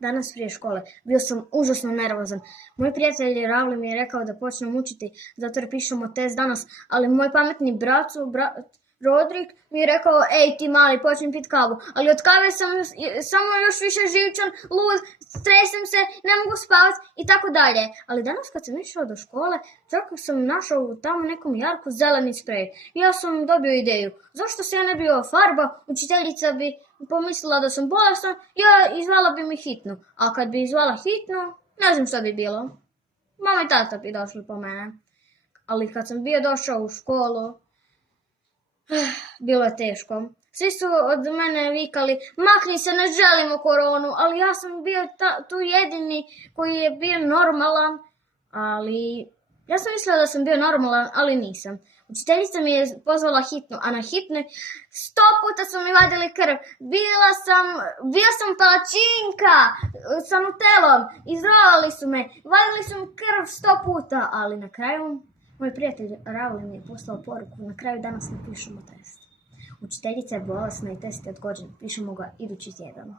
danas prije škole. Bio sam užasno nervozan. Moj prijatelj Ravli mi je rekao da počnem učiti, zato jer pišemo test danas, ali moj pametni brat Rodrik mi je rekao, ej ti mali, počnem pit kavu. Ali od kave sam samo još više živčan, lud, stresem se, ne mogu spavati i tako dalje. Ali danas kad sam išao do škole, čak sam našao tamo nekom jarku zeleni sprej. Ja sam dobio ideju, zašto se ja ne bi farba, učiteljica bi pomislila da sam bolestan, ja izvala bi mi hitnu. A kad bi izvala hitnu, ne znam što bi bilo. Mama i tata bi došli po mene. Ali kad sam bio došao u školu, bilo je teško. Svi su od mene vikali, makni se, ne želimo koronu, ali ja sam bio tu jedini koji je bio normalan, ali ja sam mislila da sam bio normalan, ali nisam. Učiteljica mi je pozvala hitnu, a na hitnoj 100 puta su mi vadili krv. Bio sam palačinka sa nutelom, izravali su me, vadili su mi krv 100 puta, ali na kraju moj prijatelj Ravli mi je poslao poruku, na kraju danas ne pišemo test. Učiteljica je bolesna i test je odgođen, pišemo ga idući tjedan.